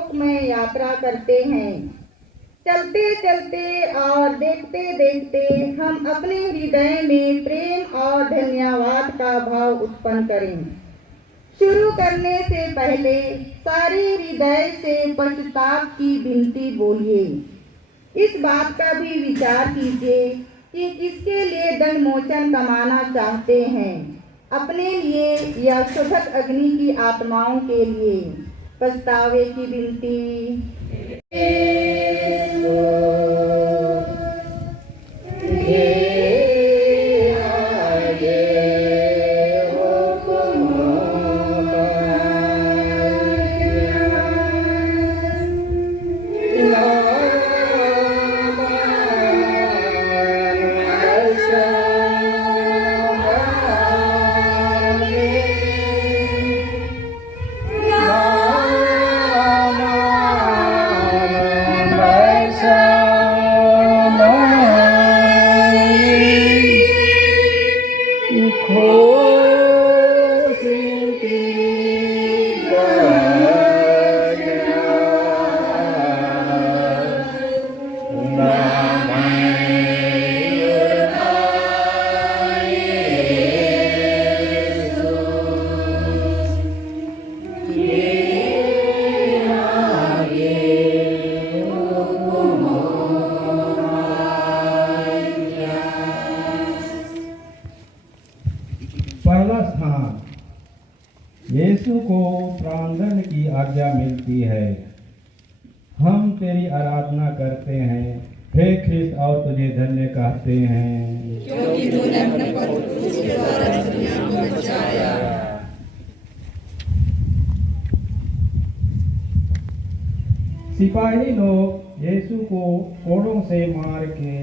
परलोक में यात्रा करते हैं। चलते चलते और देखते देखते हम अपने हृदय में प्रेम और धन्यवाद का भाव उत्पन्न करें। शुरू करने से पहले सारे हृदय से पश्चाताप की विनती बोलिए। इस बात का भी विचार कीजिए कि किसके लिए दंड मोचन कमाना चाहते हैं, अपने लिए या शुद्धक अग्नि की आत्माओं के लिए। पछतावे की विनती। पहला स्थान, यीशु को प्रार्थना की आज्ञा मिलती है। हम तेरी आराधना करते हैं हे ख्रिस्त और तुझे धन्य कहते हैं, क्योंकि तूने अपने पवित्र क्रूस के द्वारा दुनिया को बचाया। सिपाही लोग यीशु को कोड़ों से मार के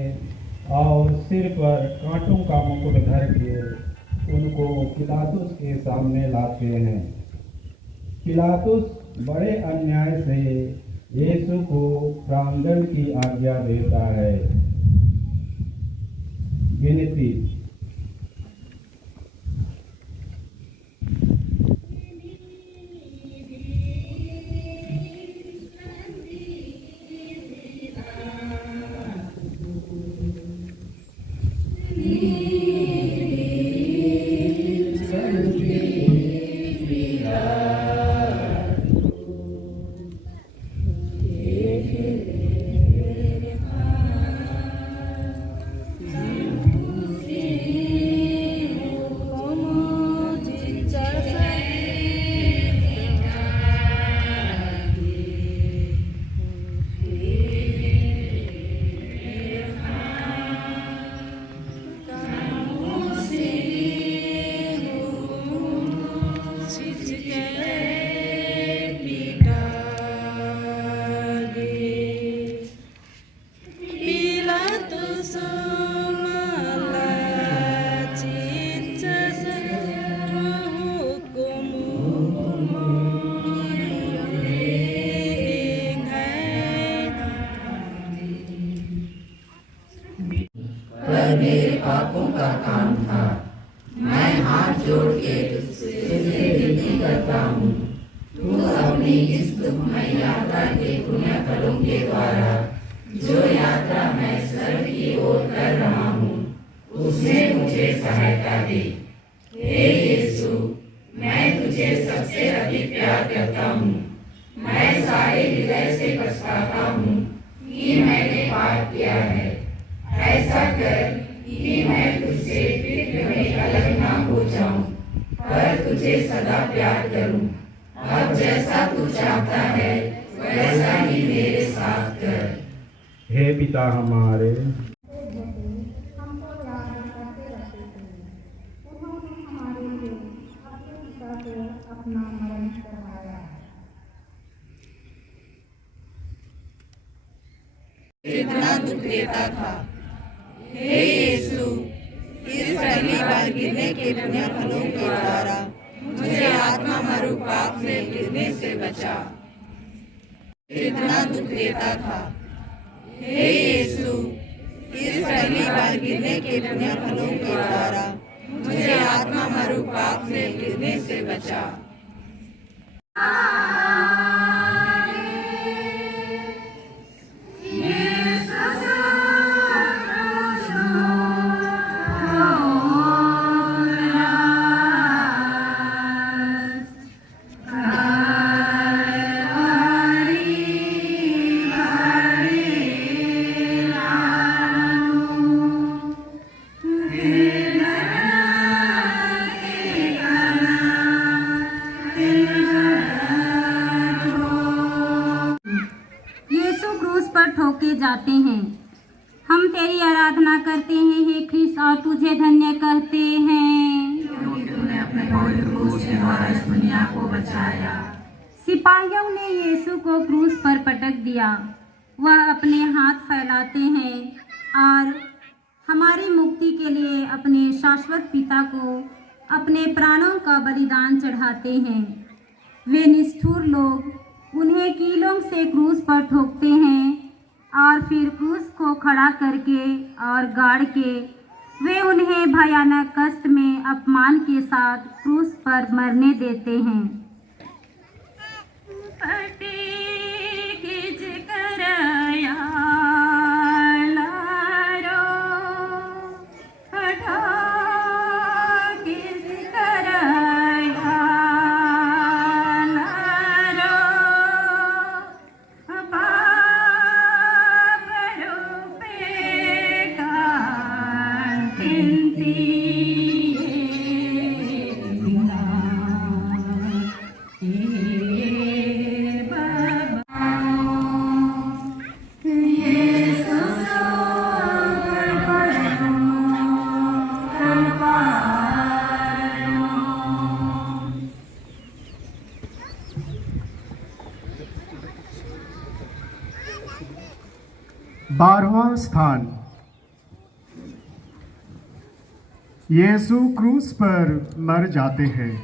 और सिर पर कांटों का मुकुट धर के उनको पिलातुस के सामने लाते हैं। पिलातुस बड़े अन्याय से यीशु को प्राणदंड की आज्ञा देता है। विनती। मेरे पापों का काम था। मैं हाथ जोड़ के तुझसे विनती करता हूँ, तू अपनी इस दुखमय यात्रा के पुण्य फलों के द्वारा जो यात्रा मैं स्वर्ग की ओर कर रहा हूँ, उसमें मुझे सहायता दे। हे यीशु, मैं तुझे सबसे अधिक प्यार करता हूँ। मैं सारे हृदय से पछताता हूँ कि मैंने पाप किया है। ऐसा कर कि मैं तुझसे फिर कभी अलग ना हो जाऊं, पर तुझे सदा प्यार करूं। अब जैसा तू चाहता है वैसा ही मेरे साथ कर। हे पिता हमारे, हमको याद करते रहते थे। उन्होंने हमारे लिए अपने पिता को अपना मरण करवाया। कितना दुख देता था। हे यीशु, इस पहली बार गिरने के पुण्य फलों के द्वारा मुझे आत्मा मरु पाप से गिरने से बचा। कितना दुख देता था। हे यीशु, इस पहली बार गिरने के पुण्य फलों के द्वारा मुझे आत्मा मरु पाप से गिरने से बचा। यीशु क्रूस पर ठोके जाते हैं। हम तेरी आराधना करते हैं हे ख्रिस्त, और तुझे धन्य कहते हैं क्योंकि तूने अपने पवित्र क्रूस के द्वारा इस दुनिया को बचाया। सिपाहियों ने यीशु को क्रूस पर पटक दिया। वह अपने हाथ फैलाते हैं और हमारी मुक्ति के लिए अपने शाश्वत पिता को अपने प्राणों का बलिदान चढ़ाते हैं। वे निष्ठुर लोग उन्हें कीलों से क्रूस पर ठोकते हैं और फिर क्रूस को खड़ा करके और गाड़ के वे उन्हें भयानक कष्ट में अपमान के साथ क्रूस पर मरने देते हैं। बारहवां स्थान। यीशु क्रूस पर मर जाते हैं।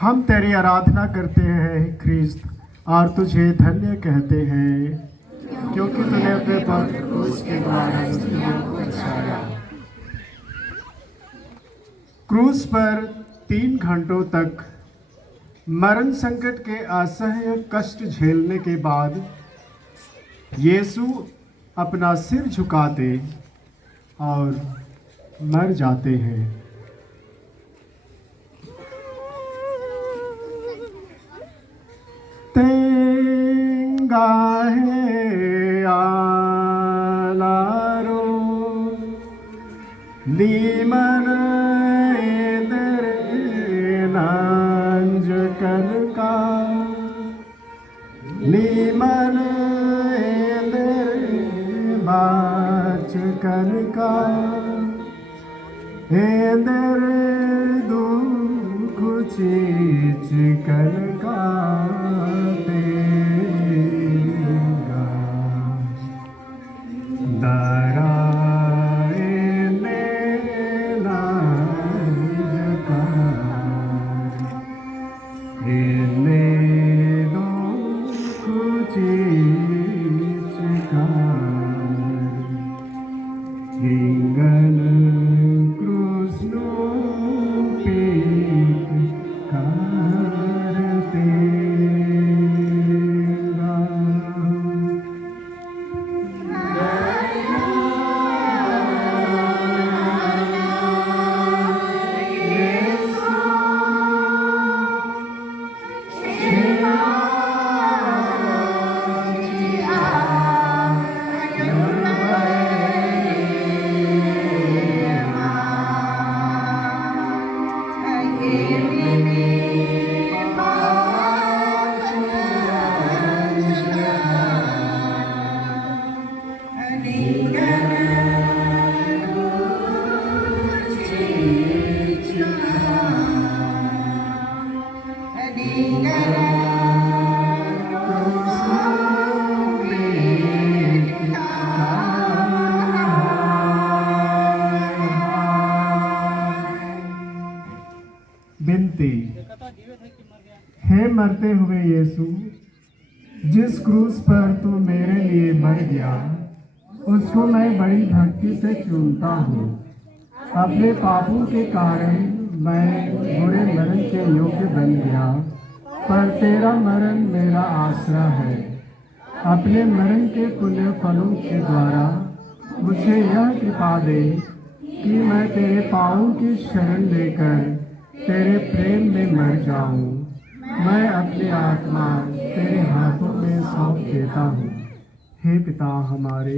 हम तेरी आराधना करते हैं ख्रिस्त, और तुझे धन्य कहते हैं क्योंकि तूने अपने पवित्र क्रूस के द्वारा इस दुनिया को बचाया। क्रूस पर 3 घंटों तक मरण संकट के असह्य कष्ट झेलने के बाद यीशु अपना सिर झुकाते और मर जाते हैं। तेंगा है आलारो लीमन एदर नांज कनका लीमन बाच कनका एदर दुख चीच कनका देगा दरा बिनती। हे मरते हुए यीशु, जिस क्रूस पर तू मेरे लिए मर गया, उसको मैं बड़ी भक्ति से चूमता हूँ। अपने पापों के कारण मैं बुरे मरण के योग्य बन गया, पर तेरा मरण मेरा आसरा है। अपने मरण के पुण्य फलों के द्वारा मुझे यह कृपा दे कि मैं तेरे पाँवों की शरण लेकर तेरे प्रेम में मर जाऊं। मैं अपनी आत्मा तेरे हाथों में सौंप देता हूँ। हे पिता हमारे,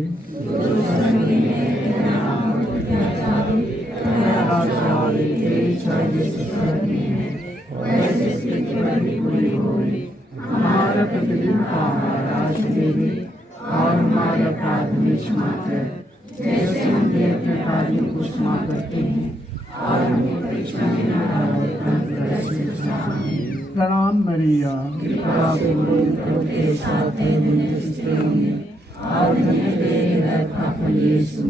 हमारा प्रतिदिन का आहार आज हमें भी क्षमा कर, जैसे हम भी अपने अपराधियों को क्षमा करते हैं, और हमें परीक्षा में न डाले, परंतु दया से बचा हमें। प्रणाम मरिया, कृपा पूर्ण प्रभु के साथ है, धन्य स्त्रियों में और धन्य तेरे गर्भ का फल यीशु।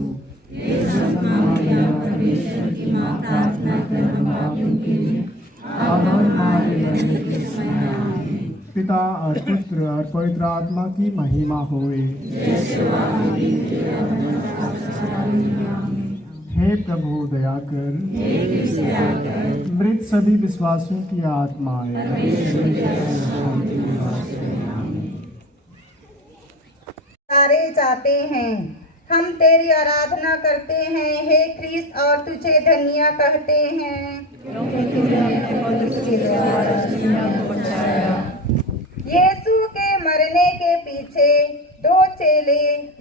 हे संत मरिया, परमेश्वर की माँ, प्रार्थना कर हम पापियों के लिए, अब और हमारे मरने के समय आमीन। पिता और पुत्र और पवित्र आत्मा की महिमा होवे। जैसे वादी के आमीन। हे प्रभु दया कर, मृत सभी विश्वासियों की आत्माएं सारे जाते हैं, हम तेरी आराधना करते हैं हे ख्रीस्त, और तुझे धन्य कहते हैं यीशु के मरने के पीछे दो चेले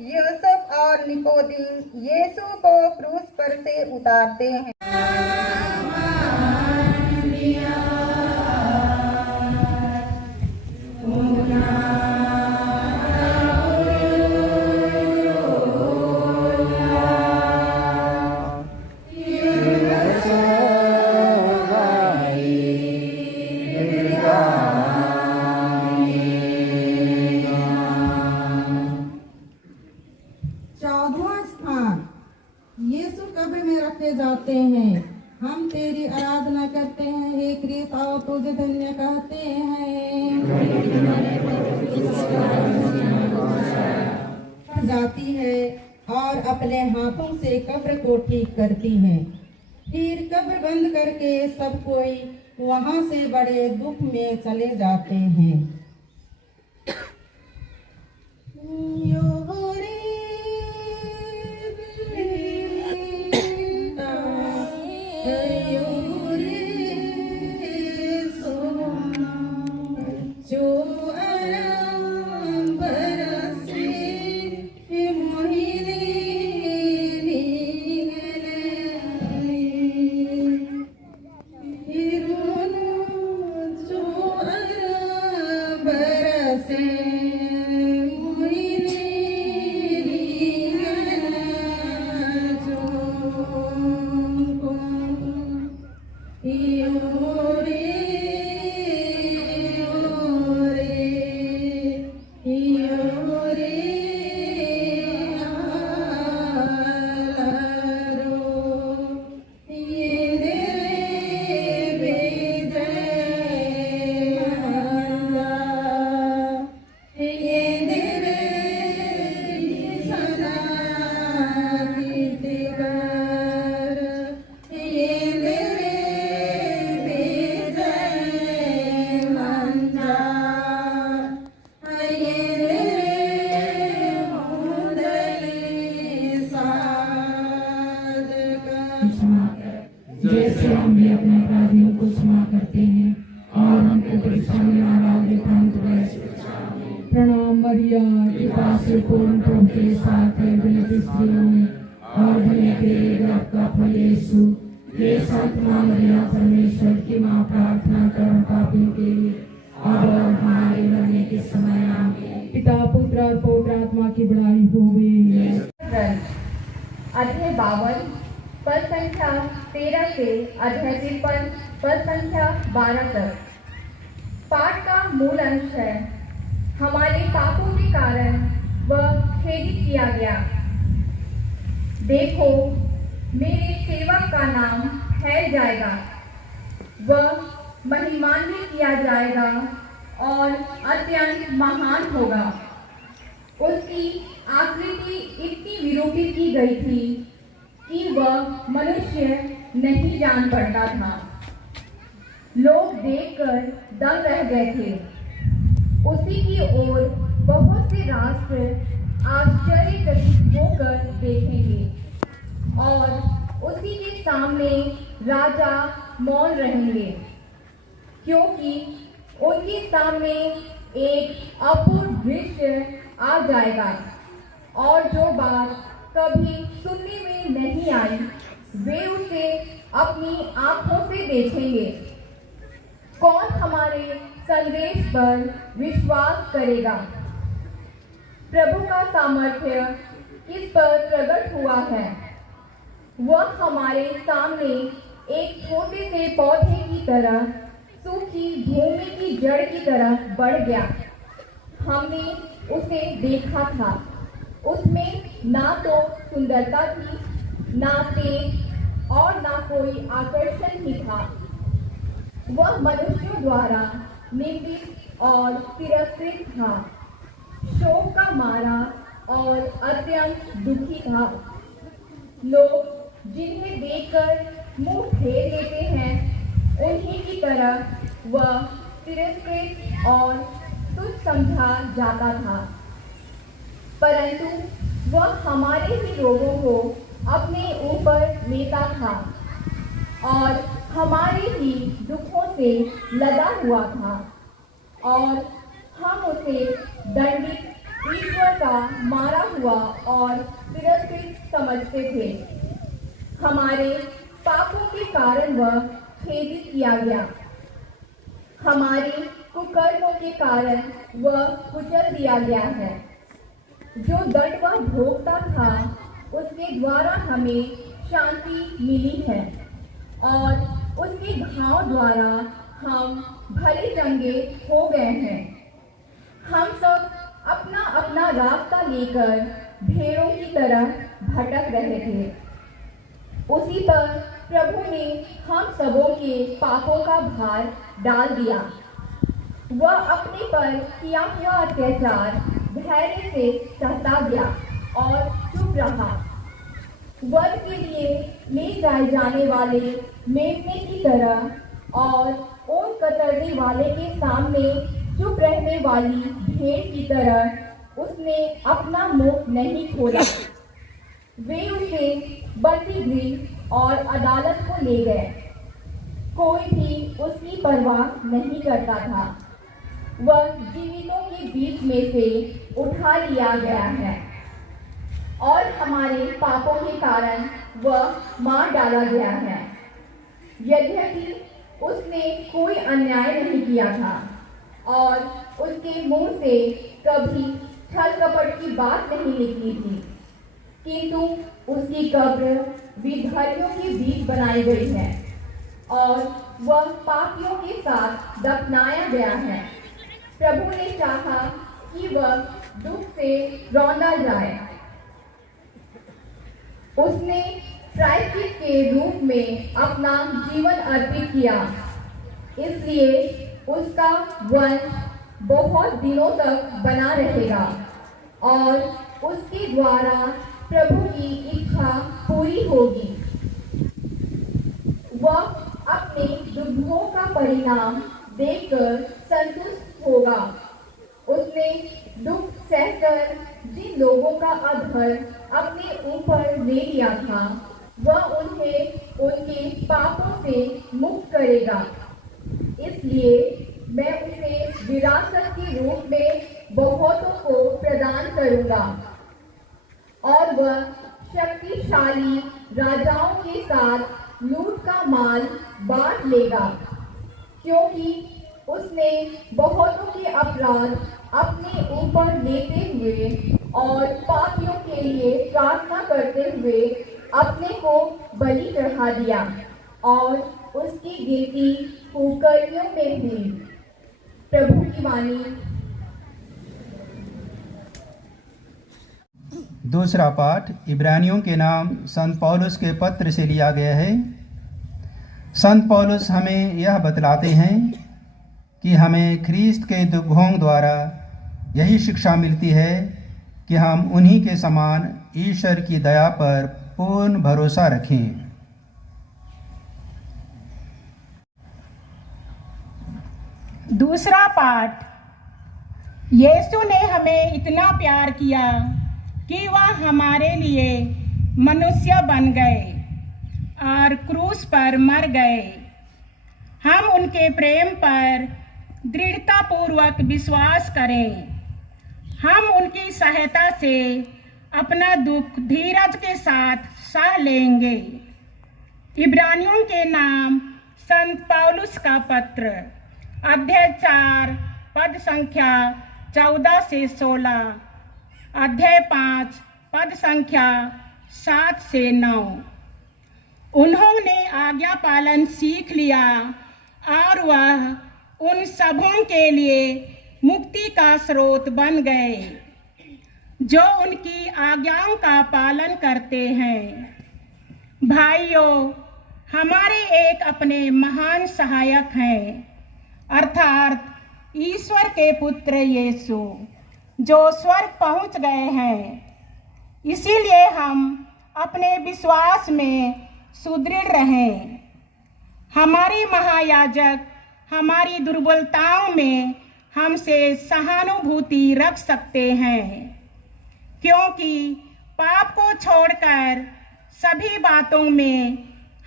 यूसुफ और निकोदीम यीशु को क्रूस पर से उतारते हैं। यीशु कब्र में रखे जाते हैं, हम तेरी आराधना करते हैं हे ख्रीस्त, और तुझे धन्य कहते हैं। जाती है और अपने हाथों से कब्र को ठीक करती है, फिर कब्र बंद करके सब कोई वहां से बड़े दुख में चले जाते हैं। जैसे हम भी अपने अपराधियों को क्षमा करते हैं, और हमको परीक्षा में न डाले, परंतु दया से बचा हमें। प्रणाम मरिया, कृपा से पूर्ण प्रभु के साथ है, धन्य स्त्रियों में और धन्य तेरे गर्भ का फल यीशु। हे संत माँ मरिया, परमेश्वर की माँ, प्रार्थना कर हम पापियों के लिए, अब और हमारे मरने के समय आमीन। पिता पुत्र और पवित्र आत्मा की बड़ाई होवे। अध्याय 52 पद संख्या 13 से अध्याय 53 पद संख्या 12 तक। पाठ का मूल अंश है, हमारे पापों के कारण वह खेदित किया गया। देखो, मेरे सेवक का नाम फैल जाएगा, वह महिमान्वित किया जाएगा और अत्यंत महान होगा। उसकी आकृति इतनी विरूपित की गई थी कि वह मनुष्य नहीं जान पड़ता था। लोग देखकर दंग रह गए थे। उसी की ओर बहुत से राष्ट्र आश्चर्यचकित होकर देखेंगे और उसी के सामने राजा मौन रहेंगे, क्योंकि उनके सामने एक अपूर्व दृश्य आ जाएगा और जो बात कभी सुनने में नहीं आई, वे उसे अपनी आंखों से देखेंगे। कौन हमारे संदेश पर विश्वास करेगा? प्रभु का सामर्थ्य किस पर प्रकट हुआ है। वह हमारे सामने एक छोटे से पौधे की तरह, सूखी भूमि की जड़ की तरह बढ़ गया। हमने उसे देखा था, उसमें ना तो सुंदरता थी, ना तेज और ना कोई आकर्षण ही था। वह मनुष्यों द्वारा निंदित और तिरस्कृत था, शोक का मारा और अत्यंत दुखी था। लोग जिन्हें देखकर मुंह फेर लेते हैं, उन्हीं की तरह वह तिरस्कृत और तुच्छ समझा जाता था। परंतु वह हमारे ही रोगों को अपने ऊपर लेता था और हमारे ही दुखों से लदा हुआ था, और हम उसे दंडित, ईश्वर का मारा हुआ और तिरस्कृत समझते थे। हमारे पापों के कारण वह खेदित किया गया, हमारे कुकर्मों के कारण वह कुचल दिया गया है। जो दंड वह भोगता था, उसके द्वारा हमें शांति मिली है, और उसके घाव द्वारा हम भले चंगे हो गए हैं। हम सब अपना अपना रास्ता लेकर भेड़ों की तरह भटक रहे थे। उसी पर प्रभु ने हम सबों के पापों का भार डाल दिया। वह अपने पर किया हुआ अत्याचार धैर्य से सहता गया और चुप रहा। वध के लिए ले जाए जाने वाले मेमने की तरह और ऊन कतरने वाले के सामने चुप रहने वाली भेड़ की तरह उसने अपना मुंह नहीं खोला। वे उसे बंदी गृह और अदालत को ले गए। कोई भी उसकी परवाह नहीं करता था। वह जीवितों के बीच में से उठा लिया गया है, और हमारे पापों के कारण वह मार डाला गया है। यद्यपि उसने कोई अन्याय नहीं किया था, और उसके मुंह से कभी छल कपट की बात नहीं निकली थी, किंतु उसकी कब्र विधर्मियों के बीच बनाई गई है, और वह पापियों के साथ दफनाया गया है। प्रभु ने चाहा कि वह दुख से रौंदा जाए। उसने प्रायश्चित के रूप में अपना जीवन अर्पित किया, इसलिए उसका वंश बहुत दिनों तक बना रहेगा, और उसके द्वारा प्रभु की इच्छा पूरी होगी। वह अपने दुर्भोग का परिणाम देखकर संतुष्ट होगा। उसने दुख सहकर जिन लोगों का अधर अपने ऊपर ले लिया था, वह उन्हें उनके पापों से मुक्त करेगा। इसलिए मैं उसे विरासत के रूप में बहुतों को प्रदान करूंगा, और वह शक्तिशाली राजाओं के साथ लूट का माल बांट लेगा, क्योंकि उसने बहुतों के अपराध अपने ऊपर लेते हुए और पापियों के लिए प्रार्थना करते हुए अपने को बलि चढ़ा दिया, और उसकी गिनती कुकर्मियों में हुई। प्रभु की वाणी। दूसरा पाठ इब्रानियों के नाम संत पौलुस के पत्र से लिया गया है। संत पौलुस हमें यह बतलाते हैं कि हमें ख्रीस्त के दुखों द्वारा यही शिक्षा मिलती है कि हम उन्हीं के समान ईश्वर की दया पर पूर्ण भरोसा रखें। दूसरा पाठ। यीशु ने हमें इतना प्यार किया कि वह हमारे लिए मनुष्य बन गए और क्रूस पर मर गए। हम उनके प्रेम पर दृढ़तापूर्वक विश्वास करें। हम उनकी सहायता से अपना दुख धीरज के साथ सह लेंगे। इब्रानियों के नाम संत पौलुस का पत्र, अध्याय 4, पद संख्या 14 से 16, अध्याय 5, पद संख्या 7 से 9। उन्होंने आज्ञा पालन सीख लिया और वह उन सबों के लिए मुक्ति का स्रोत बन गए जो उनकी आज्ञाओं का पालन करते हैं। भाइयों, हमारे एक अपने महान सहायक हैं, अर्थात ईश्वर के पुत्र यीशु, जो स्वर्ग पहुंच गए हैं। इसीलिए हम अपने विश्वास में सुदृढ़ रहें। हमारे महायाजक हमारी दुर्बलताओं में हमसे सहानुभूति रख सकते हैं, क्योंकि पाप को छोड़कर सभी बातों में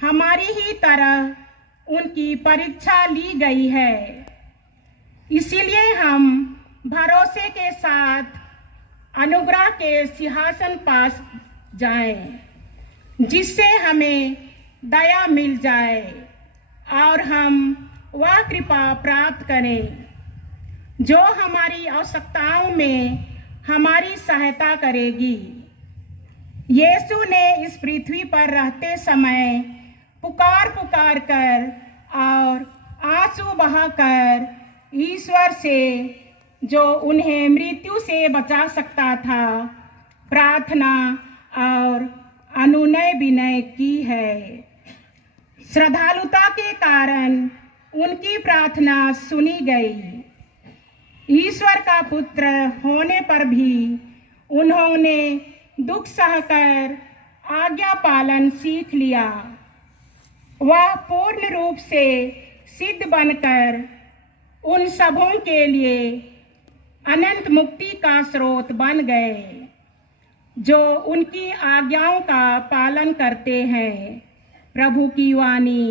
हमारी ही तरह उनकी परीक्षा ली गई है। इसीलिए हम भरोसे के साथ अनुग्रह के सिंहासन पास जाएं, जिससे हमें दया मिल जाए और हम वह कृपा प्राप्त करें जो हमारी आवश्यकताओं में हमारी सहायता करेगी। यीशु ने इस पृथ्वी पर रहते समय पुकार पुकार कर और आंसू बहाकर ईश्वर से, जो उन्हें मृत्यु से बचा सकता था, प्रार्थना और अनुनय विनय की है। श्रद्धालुता के कारण उनकी प्रार्थना सुनी गई। ईश्वर का पुत्र होने पर भी उन्होंने दुख सहकर आज्ञा पालन सीख लिया। वह पूर्ण रूप से सिद्ध बनकर उन सबों के लिए अनंत मुक्ति का स्रोत बन गए जो उनकी आज्ञाओं का पालन करते हैं। प्रभु की वाणी।